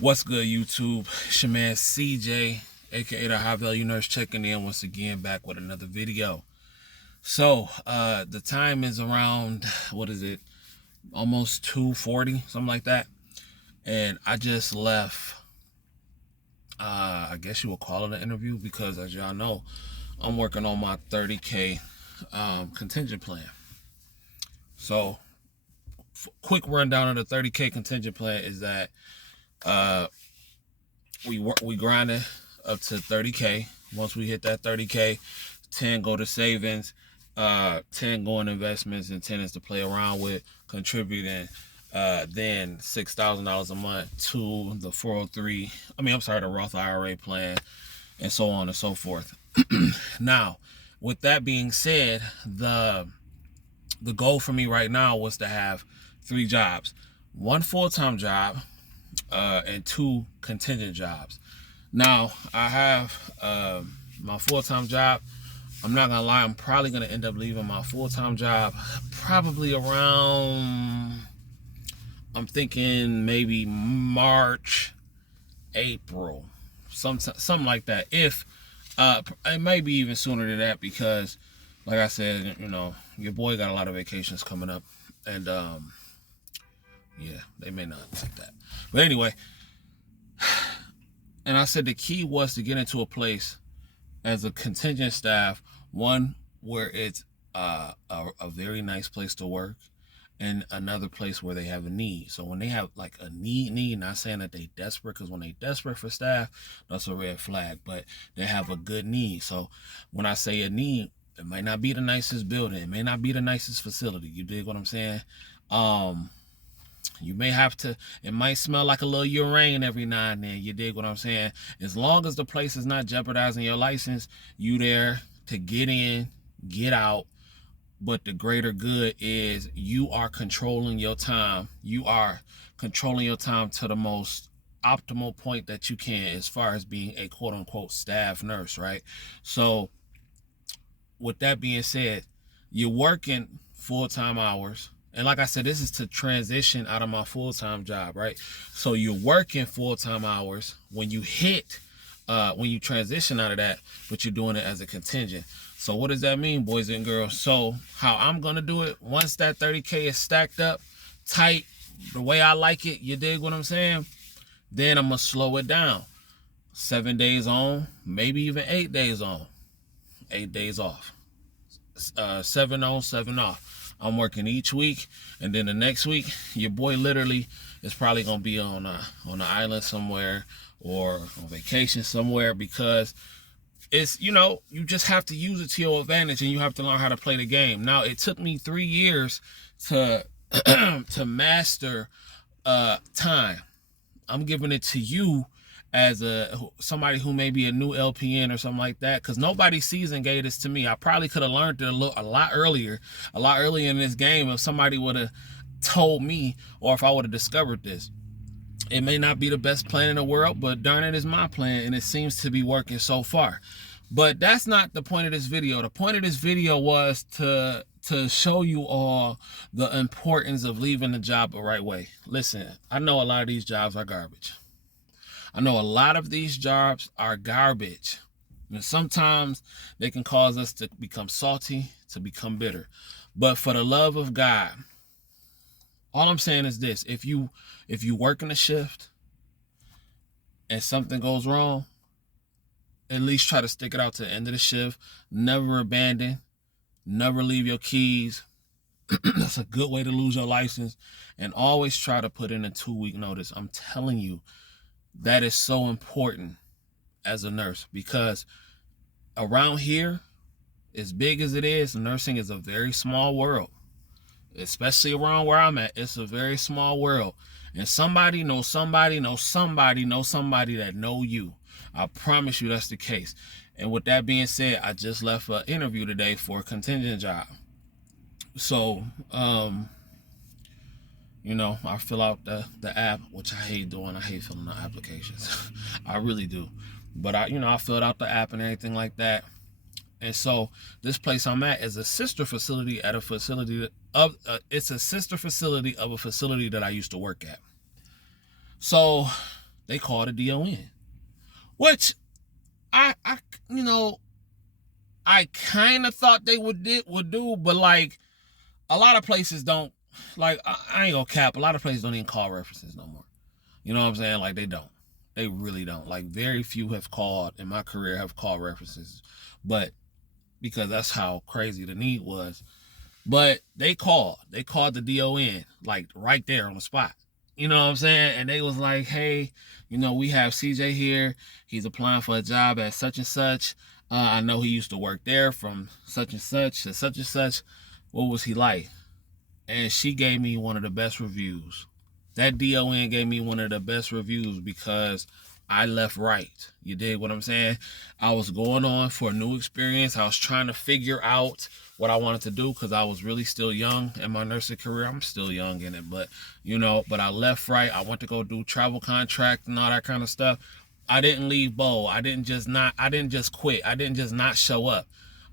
What's good, YouTube? It's your man CJ, aka the High Value Nurse, checking in once again, back with another video. So, the time is around, what is it? Almost 2:40, something like that. And I just left, I guess you would call it an interview because, as y'all know, I'm working on my 30K contingent plan. So, quick rundown of the 30K contingent plan is that we grinding up to 30K. Once we hit that 30K, 10 go to savings, 10 go in investments, and 10 is to play around with, contributing then $6,000 a month to the 403. The Roth IRA plan, and so on and so forth. Now, with that being said, the goal for me right now was to have 3 jobs: one full-time job, and 2 contingent jobs. Now, I have my full-time job. I'm not gonna lie, I'm probably gonna end up leaving my full-time job probably around, I'm thinking maybe March, April, something like that. If it may be even sooner than that, because like I said, your boy got a lot of vacations coming up, and yeah, they may not like that. But anyway, and I said the key was to get into a place as a contingent staff, one where it's a very nice place to work, and another place where they have a need. So when they have like a need, not saying that they desperate, because when they desperate for staff, that's a red flag, but they have a good need. So when I say a need, it might not be the nicest building, it may not be the nicest facility. You dig what I'm saying? You may have to, it might smell like a little urine every now and then. You dig what I'm saying? As long as the place is not jeopardizing your license, you there to get in, get out. But the greater good is you are controlling your time. You are controlling your time to the most optimal point that you can, as far as being a quote unquote staff nurse, right? So with that being said, you're working full-time hours. And like I said, this is to transition out of my full-time job, right? So you're working full-time hours when you when you transition out of that, but you're doing it as a contingent. So what does that mean, boys and girls? So how I'm going to do it, once that 30K is stacked up tight, the way I like it, you dig what I'm saying? Then I'm going to slow it down. 7 days on, maybe even 8 days on, 8 days off. 7 on, 7 off. I'm working each week, and then the next week, your boy literally is probably gonna be on an island somewhere, or on vacation somewhere, because it's, you just have to use it to your advantage, and you have to learn how to play the game. Now, it took me 3 years to to master time. I'm giving it to you as somebody who may be a new LPN or something like that, because nobody season gave this to me. I probably could have learned it a lot earlier in this game, if somebody would have told me, or if I would have discovered this. It may not be the best plan in the world, but darn it, is my plan, and it seems to be working so far. But that's not the point of this video. The point of this video was to show you all the importance of leaving the job the right way. Listen, I know a lot of these jobs are garbage. I know a lot of these jobs are garbage. And sometimes they can cause us to become salty, to become bitter. But for the love of God, all I'm saying is this: if you work in a shift and something goes wrong, at least try to stick it out to the end of the shift. Never abandon. Never leave your keys. That's a good way to lose your license. And always try to put in a 2-week notice. I'm telling you, that is so important as a nurse, because around here, as big as it is, nursing is a very small world. Especially around where I'm at, it's a very small world. And somebody knows somebody knows somebody knows somebody that know you. I promise you that's the case. And with that being said, I just left an interview today for a contingent job. So, I fill out the app, which I hate doing. I hate filling out applications. I really do. But I filled out the app and everything like that. And so this place I'm at is a sister facility at a facility of it's a sister facility of a facility that I used to work at. So They called a DON, which I I kind of thought they would do, but like a lot of places don't. Like I ain't gonna cap. A lot of places don't even call references no more. You know what I'm saying? Like they don't. They really don't. Like very few have called in my career have called references, but because that's how crazy the need was. But they called the DON like right there on the spot. You know what I'm saying? And they was like, hey, we have CJ here. He's applying for a job at such and such. I know he used to work there from such and such to such and such. What was he like? And she gave me one of the best reviews. That DON gave me one of the best reviews because I left right. You dig what I'm saying? I was going on for a new experience. I was trying to figure out what I wanted to do because I was really still young in my nursing career. I'm still young in it, but but I left right. I went to go do travel contract and all that kind of stuff. I didn't leave Bo. I didn't just quit. I didn't just not show up.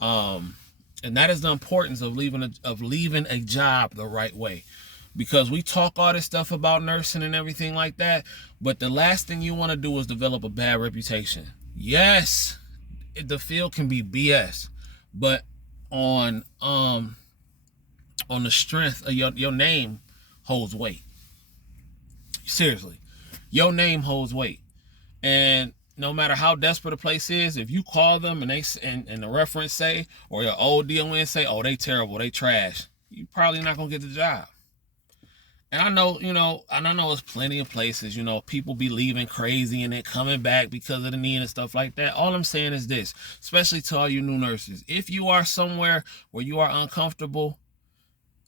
And that is the importance of leaving a job the right way. Because we talk all this stuff about nursing and everything like that, but the last thing you want to do is develop a bad reputation. Yes, the field can be BS, but on the strength of your name holds weight. Seriously, your name holds weight, and no matter how desperate a place is, if you call them and and the reference say, or your old DON say, oh, they terrible, they trash, you probably not gonna get the job. And I know, and I know there's plenty of places, people be leaving crazy and then coming back because of the need and stuff like that. All I'm saying is this, especially to all you new nurses. If you are somewhere where you are uncomfortable,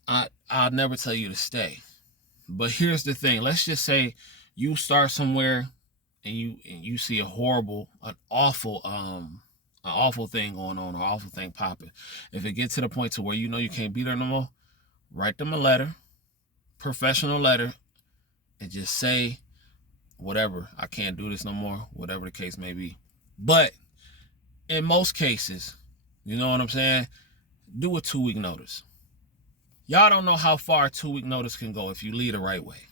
I'll never tell you to stay. But here's the thing. Let's just say you start somewhere and you see an awful thing going on, or awful thing popping. If it gets to the point to where you can't be there no more, write them a letter. Professional letter, and just say whatever, I can't do this no more, whatever the case may be. But in most cases, you know what I'm saying, do a 2-week notice. Y'all don't know how far a 2-week notice can go if you lead the right way.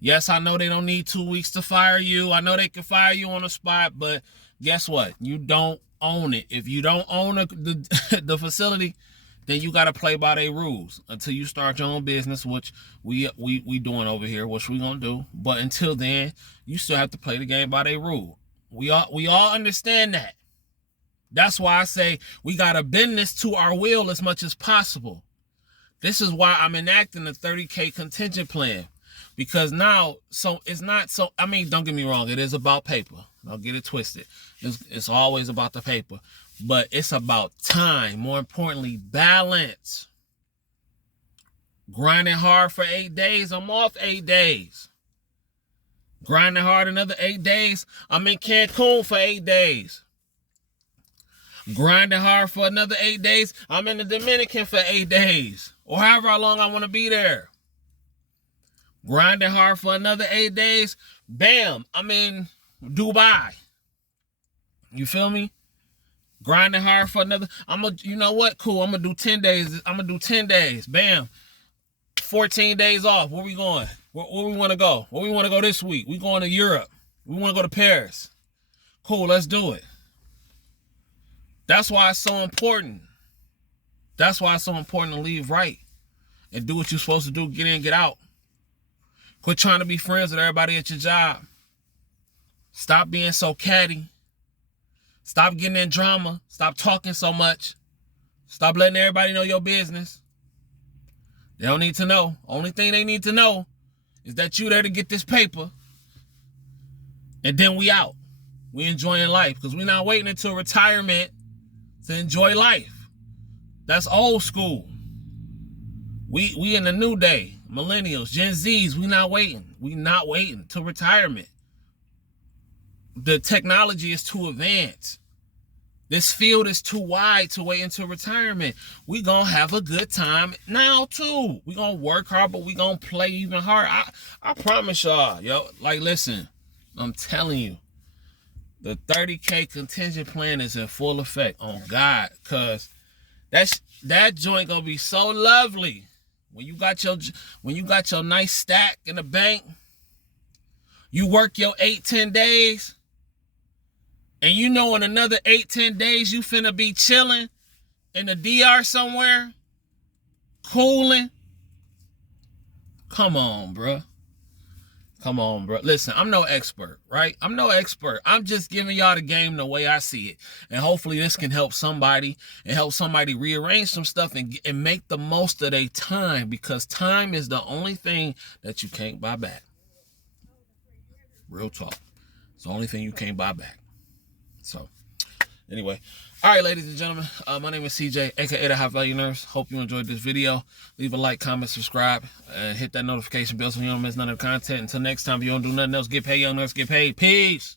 Yes, I know they don't need 2 weeks to fire you. I know they can fire you on the spot, but guess what? You don't own it. If you don't own the facility, then you got to play by their rules until you start your own business, which we doing over here, which we gonna do. But until then, you still have to play the game by their rule. We all understand that. That's why I say we got to bend this to our will as much as possible. This is why I'm enacting the 30K contingent plan. Because now, so it's not so, I mean, don't get me wrong, it is about paper. Don't get it twisted. It's always about the paper. But it's about time. More importantly, balance. Grinding hard for 8 days, I'm off 8 days. Grinding hard another 8 days, I'm in Cancun for 8 days. Grinding hard for another 8 days, I'm in the Dominican for 8 days. Or however long I want to be there. Grinding hard for another 8 days, bam, I'm in Dubai. You feel me? Grinding hard for another, you know what? Cool, I'm going to do 10 days. I'm going to do 10 days. Bam. 14 days off. Where we going? Where we want to go? Where we want to go this week? We going to Europe. We want to go to Paris. Cool, let's do it. That's why it's so important. That's why it's so important to leave right and do what you're supposed to do. Get in, get out. Quit trying to be friends with everybody at your job. Stop being so catty. Stop getting in drama. Stop talking so much. Stop letting everybody know your business. They don't need to know. Only thing they need to know is that you there to get this paper. And then we out. We enjoying life. Because we're not waiting until retirement to enjoy life. That's old school. We in the new day. Millennials, Gen Zs, we not waiting. We not waiting till retirement. The technology is too advanced. This field is too wide to wait until retirement. We gonna have a good time now too. We gonna work hard, but we gonna play even harder. I promise y'all, yo. Like, listen, I'm telling you, the 30K contingent plan is in full effect on God, cause that joint gonna be so lovely when you got your nice stack in the bank. You work your 8-10 days, and you know in another 8-10 days you finna be chilling in the DR somewhere, cooling. Come on, bruh. Come on, bro. Listen, I'm no expert, right? I'm no expert. I'm just giving y'all the game the way I see it. And hopefully this can help somebody and help somebody rearrange some stuff and make the most of their time, because time is the only thing that you can't buy back. Real talk. It's the only thing you can't buy back. So, anyway. All right, ladies and gentlemen, my name is CJ, aka the High Value Nurse. Hope you enjoyed this video. Leave a like, comment, subscribe, and hit that notification bell so you don't miss none of the content. Until next time, if you don't do nothing else, get paid, young nurse, get paid. Peace.